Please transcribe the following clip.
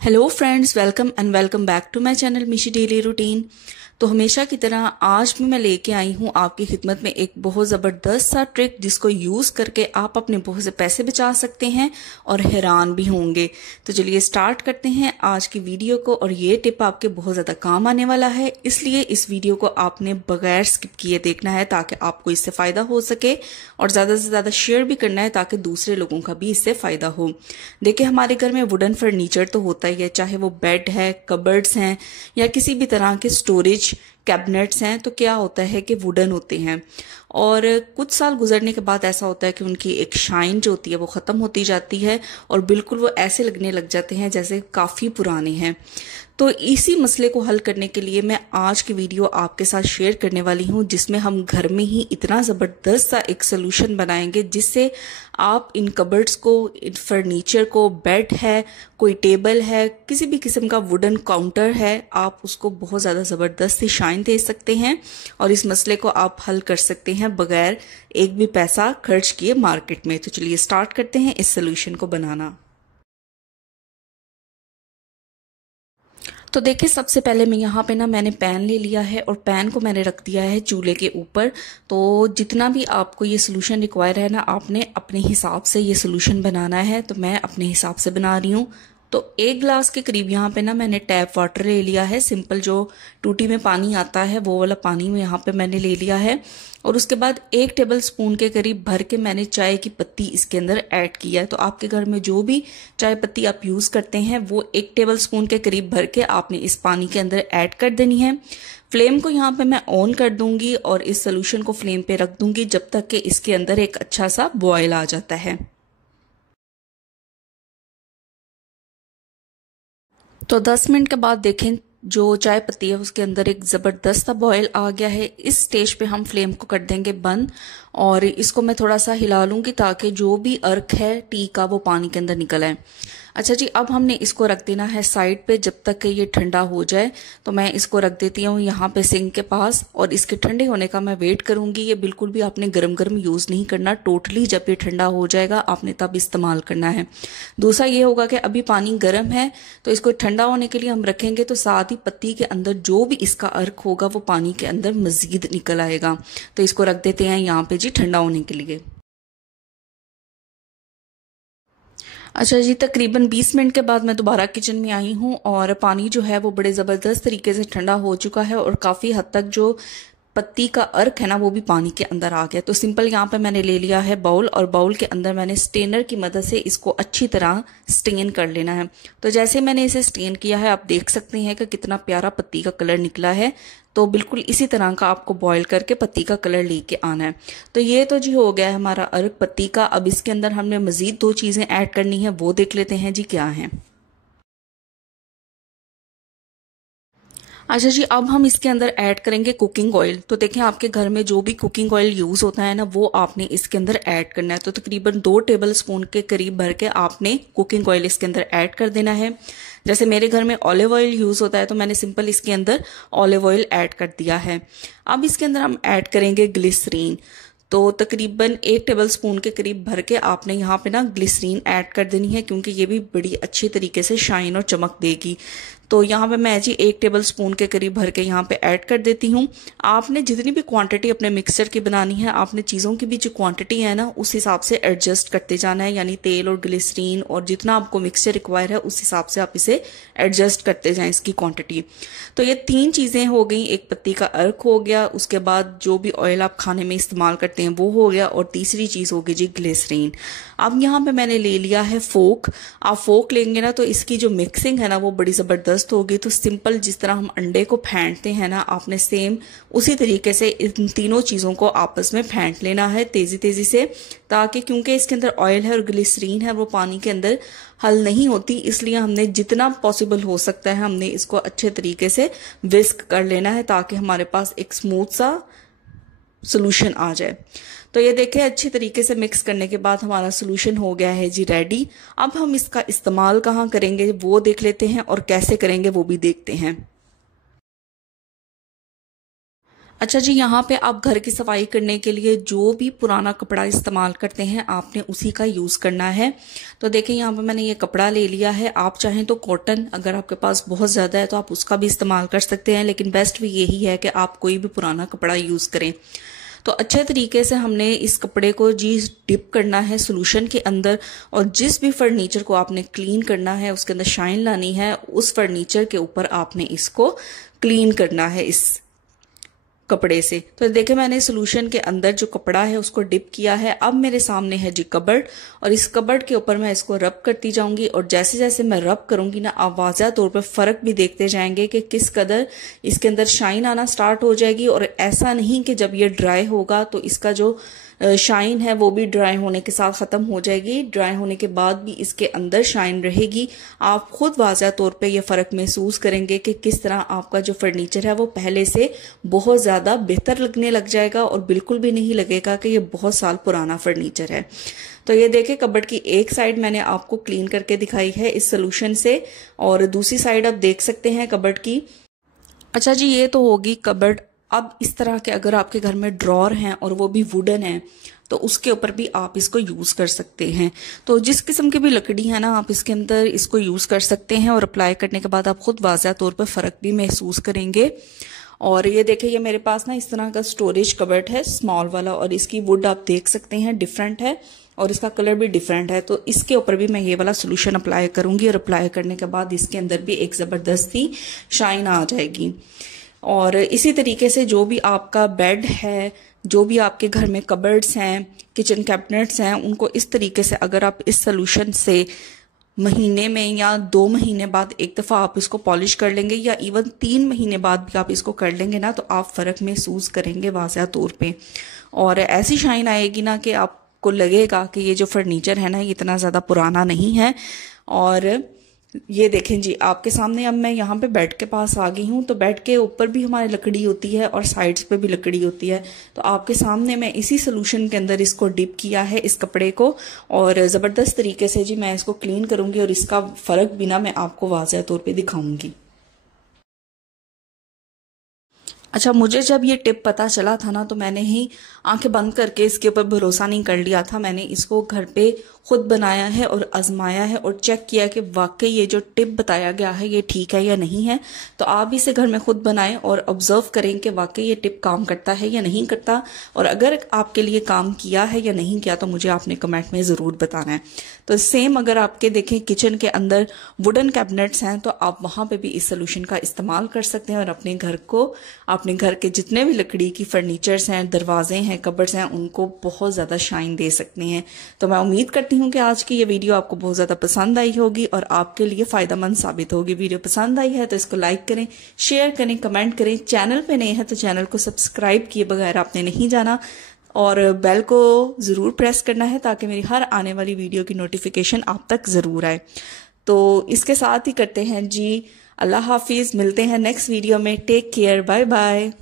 Hello friends, welcome back to my channel Mishi daily routine. तो हमेशा की तरह आज भी मैं लेके आई हूँ आपकी खिदमत में एक बहुत ज़बरदस्त सा ट्रिक जिसको यूज़ करके आप अपने बहुत से पैसे बचा सकते हैं और हैरान भी होंगे। तो चलिए स्टार्ट करते हैं आज की वीडियो को। और ये टिप आपके बहुत ज़्यादा काम आने वाला है, इसलिए इस वीडियो को आपने बगैर स्किप किए देखना है ताकि आपको इससे फ़ायदा हो सके और ज़्यादा से ज़्यादा शेयर भी करना है ताकि दूसरे लोगों का भी इससे फ़ायदा हो। देखिए, हमारे घर में वुडन फर्नीचर तो होता ही है, चाहे वो बेड है, कबर्ड्स हैं या किसी भी तरह के स्टोरेज कैबिनेट्स हैं, तो क्या होता है कि वुडन होते हैं और कुछ साल गुजरने के बाद ऐसा होता है कि उनकी एक शाइन जो होती है वो ख़त्म होती जाती है और बिल्कुल वो ऐसे लगने लग जाते हैं जैसे काफ़ी पुराने हैं। तो इसी मसले को हल करने के लिए मैं आज की वीडियो आपके साथ शेयर करने वाली हूँ, जिसमें हम घर में ही इतना ज़बरदस्त सा एक सोल्यूशन बनाएंगे जिससे आप इन कबर्ड्स को, इन फर्नीचर को, बेड है, कोई टेबल है, किसी भी किस्म का वुडन काउंटर है, आप उसको बहुत ज़्यादा ज़बरदस्त सी शाइन दे सकते हैं और इस मसले को आप हल कर सकते हैं बगैर एक भी पैसा खर्च किए मार्केट में। तो चलिए स्टार्ट करते हैं इस सोल्यूशन को बनाना। तो देखिए, सबसे पहले मैं यहाँ पे मैंने पैन ले लिया है और पैन को मैंने रख दिया है चूल्हे के ऊपर। तो जितना भी आपको ये सोल्यूशन रिक्वायर है आपने अपने हिसाब से ये सोल्यूशन बनाना है। तो मैं अपने हिसाब से बना रही हूँ। तो 1 गिलास के करीब यहाँ पे मैंने टैप वाटर ले लिया है, सिंपल जो टूटी में पानी आता है वो वाला पानी में यहाँ पे मैंने ले लिया है। और उसके बाद 1 टेबल स्पून के करीब भर के मैंने चाय की पत्ती इसके अंदर ऐड किया है। तो आपके घर में जो भी चाय पत्ती आप यूज करते हैं वो 1 टेबल स्पून के करीब भर के आपने इस पानी के अंदर ऐड कर देनी है। फ्लेम को यहाँ पे मैं ऑन कर दूंगी और इस सोल्यूशन को फ्लेम पे रख दूंगी जब तक कि इसके अंदर एक अच्छा सा बॉयल आ जाता है। तो 10 मिनट के बाद देखें, जो चाय पत्ती है उसके अंदर एक ज़बरदस्त सा बॉयल आ गया है। इस स्टेज पे हम फ्लेम को कर देंगे बंद और इसको मैं थोड़ा सा हिला लूंगी ताकि जो भी अर्क है टी का वो पानी के अंदर निकल आए। अच्छा जी, अब हमने इसको रख देना है साइड पे जब तक कि ये ठंडा हो जाए। तो मैं इसको रख देती हूँ यहाँ पे सिंक के पास और इसके ठंडे होने का मैं वेट करूंगी। ये बिल्कुल भी आपने गरम गरम यूज़ नहीं करना, टोटली जब ये ठंडा हो जाएगा आपने तब इस्तेमाल करना है। दूसरा ये होगा कि अभी पानी गर्म है तो इसको ठंडा होने के लिए हम रखेंगे तो साथ ही पत्ती के अंदर जो भी इसका अर्क होगा वो पानी के अंदर मजीद निकल आएगा। तो इसको रख देते हैं यहाँ पे जी ठंडा होने के लिए। अच्छा जी, तकरीबन 20 मिनट के बाद मैं दोबारा किचन में आई हूँ और पानी जो है वो बड़े ज़बरदस्त तरीके से ठंडा हो चुका है और काफ़ी हद तक जो पत्ती का अर्क है वो भी पानी के अंदर आ गया। तो सिंपल यहाँ पे मैंने ले लिया है बाउल और बाउल के अंदर मैंने स्टेनर की मदद से इसको अच्छी तरह स्टेन कर लेना है। तो जैसे मैंने इसे स्टेन किया है आप देख सकते हैं कि कितना प्यारा पत्ती का कलर निकला है। तो बिल्कुल इसी तरह का आपको बॉईल करके पत्ती का कलर लेके आना है। तो ये तो जी हो गया है हमारा अर्क पत्ती का। अब इसके अंदर हमने मजीद 2 चीज़ें ऐड करनी है, वो देख लेते हैं जी क्या है। अच्छा जी, अब हम इसके अंदर ऐड करेंगे कुकिंग ऑयल। तो देखें, आपके घर में जो भी कुकिंग ऑयल यूज होता है वो आपने इसके अंदर ऐड करना है। तो तकरीबन 2 टेबल स्पून के करीब भर के आपने कुकिंग ऑयल इसके अंदर ऐड कर देना है। जैसे मेरे घर में ऑलिव ऑयल यूज होता है तो मैंने सिंपल इसके अंदर ऑलिव ऑयल ऐड कर दिया है। अब इसके अंदर हम ऐड करेंगे ग्लिसरीन। तो तकरीबन 1 टेबल स्पून के करीब भर के आपने यहाँ पे ग्लिसरीन ऐड कर देनी है क्योंकि ये भी बड़ी अच्छी तरीके से शाइन और चमक देगी। तो यहाँ पे मैं जी 1 टेबल स्पून के करीब भर के यहाँ पे ऐड कर देती हूँ। आपने जितनी भी क्वांटिटी अपने मिक्सचर की बनानी है आपने चीज़ों की भी जो क्वांटिटी है उस हिसाब से एडजस्ट करते जाना है, यानी तेल और ग्लिसरीन और जितना आपको मिक्सचर रिक्वायर है उस हिसाब से आप इसे एडजस्ट करते जाएं इसकी क्वांटिटी। तो ये 3 चीज़ें हो गई, एक पत्ती का अर्क हो गया, उसके बाद जो भी ऑयल आप खाने में इस्तेमाल करते हैं वो हो गया और तीसरी चीज़ होगी जी ग्लिसरीन। अब यहाँ पे मैंने ले लिया है फोक। आप फोक लेंगे तो इसकी जो मिक्सिंग है वो बड़ी ज़बरदस्त होगी। तो सिंपल जिस तरह हम अंडे को फेंटते हैं आपने सेम उसी तरीके से इन तीनों चीज़ों को आपस में फेंट लेना है तेज़ी तेज़ी से, ताकि क्योंकि इसके अंदर ऑयल है और ग्लिसरीन है वो पानी के अंदर हल नहीं होती, इसलिए हमने जितना पॉसिबल हो सकता है हमने इसको अच्छे तरीके से विस्क कर लेना है ताकि हमारे पास एक स्मूथ सा सोल्यूशन आ जाए। तो ये देखें, अच्छी तरीके से मिक्स करने के बाद हमारा सोल्यूशन हो गया है जी रेडी। अब हम इसका इस्तेमाल कहाँ करेंगे वो देख लेते हैं और कैसे करेंगे वो भी देखते हैं। अच्छा जी, यहाँ पे आप घर की सफाई करने के लिए जो भी पुराना कपड़ा इस्तेमाल करते हैं आपने उसी का यूज़ करना है। तो देखें यहाँ पे मैंने ये कपड़ा ले लिया है। आप चाहें तो कॉटन, अगर आपके पास बहुत ज़्यादा है तो आप उसका भी इस्तेमाल कर सकते हैं, लेकिन बेस्ट भी यही है कि आप कोई भी पुराना कपड़ा यूज़ करें। तो अच्छे तरीके से हमने इस कपड़े को जी डिप करना है सोल्यूशन के अंदर, और जिस भी फर्नीचर को आपने क्लीन करना है उसके अंदर शाइन लानी है, उस फर्नीचर के ऊपर आपने इसको क्लीन करना है इस कपड़े से। तो देखिए मैंने सोल्यूशन के अंदर जो कपड़ा है उसको डिप किया है। अब मेरे सामने है जी कबर्ड, और इस कबर्ड के ऊपर मैं इसको रब करती जाऊंगी, और जैसे जैसे मैं रब करूंगी ना आप वाज़ह तौर पर फ़र्क भी देखते जाएंगे कि किस कदर इसके अंदर शाइन आना स्टार्ट हो जाएगी। और ऐसा नहीं कि जब ये ड्राई होगा तो इसका जो शाइन है वो भी ड्राई होने के साथ ख़त्म हो जाएगी, ड्राई होने के बाद भी इसके अंदर शाइन रहेगी। आप खुद वाज़ह तौर पे ये फ़र्क महसूस करेंगे कि किस तरह आपका जो फर्नीचर है वो पहले से बहुत ज़्यादा बेहतर लगने लग जाएगा, और बिल्कुल भी नहीं लगेगा कि ये बहुत साल पुराना फर्नीचर है। तो ये देखें कबर्ड की एक साइड मैंने आपको क्लीन करके दिखाई है इस सोल्यूशन से, और दूसरी साइड आप देख सकते हैं कबर्ड की। अच्छा जी, ये तो होगी कबर्ड। अब इस तरह के अगर आपके घर में ड्रॉर हैं और वो भी वुडन है तो उसके ऊपर भी आप इसको यूज़ कर सकते हैं। तो जिस किस्म की भी लकड़ी है ना आप इसके अंदर इसको यूज़ कर सकते हैं, और अप्लाई करने के बाद आप खुद वाज़ह तौर पर फ़र्क भी महसूस करेंगे। और ये देखिए ये मेरे पास ना इस तरह का स्टोरेज कबर्ड है स्मॉल वाला, और इसकी वुड आप देख सकते हैं डिफरेंट है और इसका कलर भी डिफरेंट है। तो इसके ऊपर भी मैं ये वाला सोल्यूशन अप्लाई करूंगी, और अप्लाई करने के बाद इसके अंदर भी एक ज़बरदस्ती शाइन आ जाएगी। और इसी तरीके से जो भी आपका बेड है, जो भी आपके घर में कबर्ड्स हैं, किचन कैबिनेट्स हैं, उनको इस तरीके से अगर आप इस सोल्यूशन से महीने में या 2 महीने बाद एक दफ़ा आप इसको पॉलिश कर लेंगे, या इवन 3 महीने बाद भी आप इसको कर लेंगे ना, तो आप फ़र्क महसूस करेंगे वाज़ह तौर पे। और ऐसी शाइन आएगी ना कि आपको लगेगा कि ये जो फर्नीचर है ना ये इतना ज़्यादा पुराना नहीं है। और ये देखें जी आपके सामने अब मैं यहाँ पे बेड के पास आ गई हूँ। तो बेड के ऊपर भी हमारी लकड़ी होती है और साइड्स पे भी लकड़ी होती है। तो आपके सामने मैं इसी सोल्यूशन के अंदर इसको डिप किया है इस कपड़े को, और ज़बरदस्त तरीके से जी मैं इसको क्लीन करूँगी, और इसका फ़र्क भी ना मैं आपको वाज़ह तौर पर दिखाऊंगी। अच्छा, मुझे जब ये टिप पता चला था ना तो मैंने ही आंखें बंद करके इसके ऊपर भरोसा नहीं कर लिया था। मैंने इसको घर पे खुद बनाया है और आजमाया है और चेक किया कि वाकई ये जो टिप बताया गया है ये ठीक है या नहीं है। तो आप भी इसे घर में खुद बनाएं और ऑब्जर्व करें कि वाकई ये टिप काम करता है या नहीं करता, और अगर आपके लिए काम किया है या नहीं किया तो मुझे आपने कमेंट में ज़रूर बताना है। तो सेम अगर आपके देखें किचन के अंदर वुडन कैबिनेट्स हैं तो आप वहाँ पे भी इस सोल्यूशन का इस्तेमाल कर सकते हैं, और अपने घर को, अपने घर के जितने भी लकड़ी की फर्नीचर्स हैं, दरवाजे हैं, कबर्ड्स हैं, उनको बहुत ज़्यादा शाइन दे सकते हैं। तो मैं उम्मीद करती हूँ कि आज की ये वीडियो आपको बहुत ज़्यादा पसंद आई होगी और आपके लिए फ़ायदेमंद साबित होगी। वीडियो पसंद आई है तो इसको लाइक करें, शेयर करें, कमेंट करें। चैनल पे नए हैं तो चैनल को सब्सक्राइब किए बगैर आपने नहीं जाना, और बेल को ज़रूर प्रेस करना है ताकि मेरी हर आने वाली वीडियो की नोटिफिकेशन आप तक ज़रूर आए। तो इसके साथ ही करते हैं जी अल्लाह हाफिज़, मिलते हैं नेक्स्ट वीडियो में। Take care, bye bye.